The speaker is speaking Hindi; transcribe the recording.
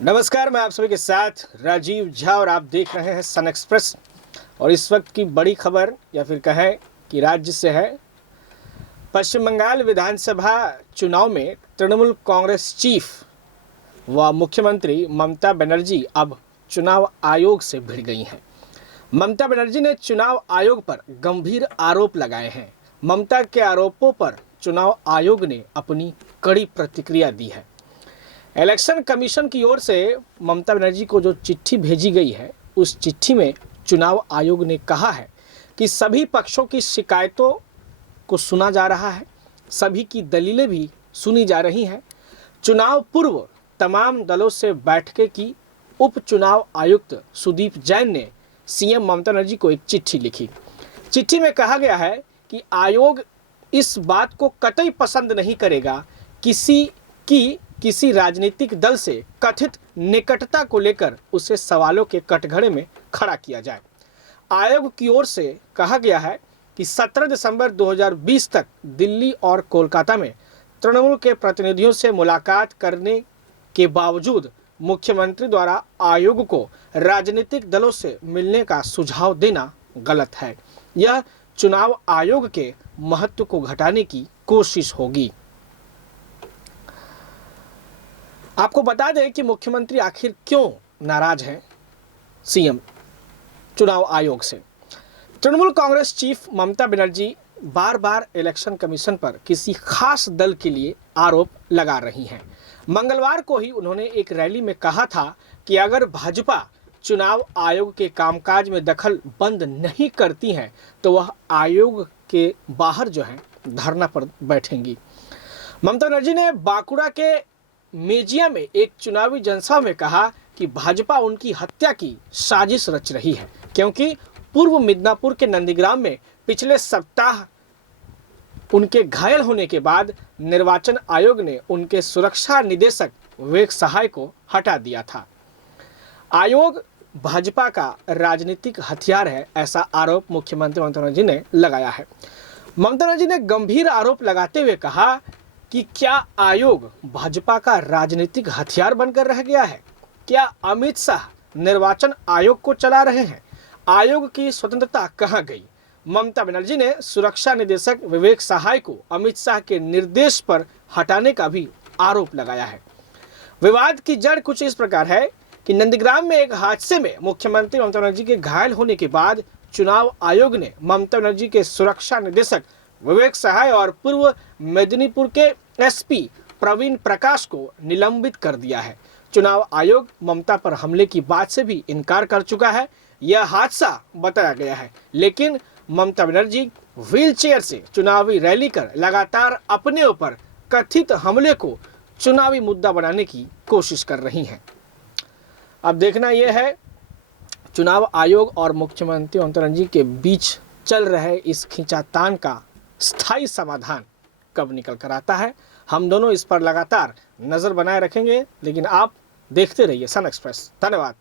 नमस्कार, मैं आप सभी के साथ राजीव झा और आप देख रहे हैं सन एक्सप्रेस। और इस वक्त की बड़ी खबर या फिर कहें कि राज्य से है। पश्चिम बंगाल विधानसभा चुनाव में तृणमूल कांग्रेस चीफ व मुख्यमंत्री ममता बनर्जी अब चुनाव आयोग से भिड़ गई हैं। ममता बनर्जी ने चुनाव आयोग पर गंभीर आरोप लगाए हैं। ममता के आरोपों पर चुनाव आयोग ने अपनी कड़ी प्रतिक्रिया दी है। इलेक्शन कमीशन की ओर से ममता बनर्जी को जो चिट्ठी भेजी गई है, उस चिट्ठी में चुनाव आयोग ने कहा है कि सभी पक्षों की शिकायतों को सुना जा रहा है, सभी की दलीलें भी सुनी जा रही हैं। चुनाव पूर्व तमाम दलों से बैठकें की। उप चुनाव आयुक्त सुदीप जैन ने सीएम ममता बनर्जी को एक चिट्ठी लिखी। चिट्ठी में कहा गया है कि आयोग इस बात को कतई पसंद नहीं करेगा किसी राजनीतिक दल से कथित निकटता को लेकर उसे सवालों के कटघरे में खड़ा किया जाए। आयोग की ओर से कहा गया है कि 17 दिसंबर 2020 तक दिल्ली और कोलकाता में तृणमूल के प्रतिनिधियों से मुलाकात करने के बावजूद मुख्यमंत्री द्वारा आयोग को राजनीतिक दलों से मिलने का सुझाव देना गलत है। यह चुनाव आयोग के महत्व को घटाने की कोशिश होगी। आपको बता दें कि मुख्यमंत्री आखिर क्यों नाराज हैं सीएम चुनाव आयोग से। तृणमूल कांग्रेस चीफ ममता बनर्जी बार बार इलेक्शन कमीशन पर किसी खास दल के लिए आरोप लगा रही हैं। मंगलवार को ही उन्होंने एक रैली में कहा था कि अगर भाजपा चुनाव आयोग के कामकाज में दखल बंद नहीं करती हैं तो वह आयोग के बाहर धरना पर बैठेंगी। ममता बनर्जी ने बांकुड़ा के मेजिया में एक चुनावी जनसभा में कहा कि भाजपा उनकी हत्या की साजिश रच रही है, क्योंकि पूर्व मिदनापुर के नंदीग्राम में पिछले सप्ताह उनके घायल होने के बाद निर्वाचन आयोग ने उनके सुरक्षा निदेशक विवेक सहाय को हटा दिया था। आयोग भाजपा का राजनीतिक हथियार है, ऐसा आरोप मुख्यमंत्री ममता बनर्जी ने लगाया है। ममता बनर्जी ने गंभीर आरोप लगाते हुए कहा कि क्या आयोग भाजपा का राजनीतिक हथियार बनकर रह गया है? क्या अमित शाह निर्वाचन आयोग को चला रहे हैं? आयोग की स्वतंत्रता कहां गई? ममता बनर्जी ने सुरक्षा निदेशक विवेक सहाय को अमित शाह के निर्देश पर हटाने का भी आरोप लगाया है। विवाद की जड़ कुछ इस प्रकार है कि नंदीग्राम में एक हादसे में मुख्यमंत्री ममता बनर्जी के घायल होने के बाद चुनाव आयोग ने ममता बनर्जी के सुरक्षा निदेशक विवेक सहाय और पूर्व मेदिनीपुर के एसपी प्रवीण प्रकाश को निलंबित कर दिया है। चुनाव आयोग ममता पर हमले की बात से भी इनकार कर चुका है। यह हादसा बताया गया है, लेकिन ममता बनर्जी व्हीलचेयर से चुनावी रैली कर लगातार अपने ऊपर कथित हमले को चुनावी मुद्दा बनाने की कोशिश कर रही हैं। अब देखना यह है चुनाव आयोग और मुख्यमंत्री ममता बनर्जी के बीच चल रहे इस खींचातान का स्थायी समाधान कब निकल कर आता है। हम दोनों इस पर लगातार नज़र बनाए रखेंगे, लेकिन आप देखते रहिए सन एक्सप्रेस। धन्यवाद।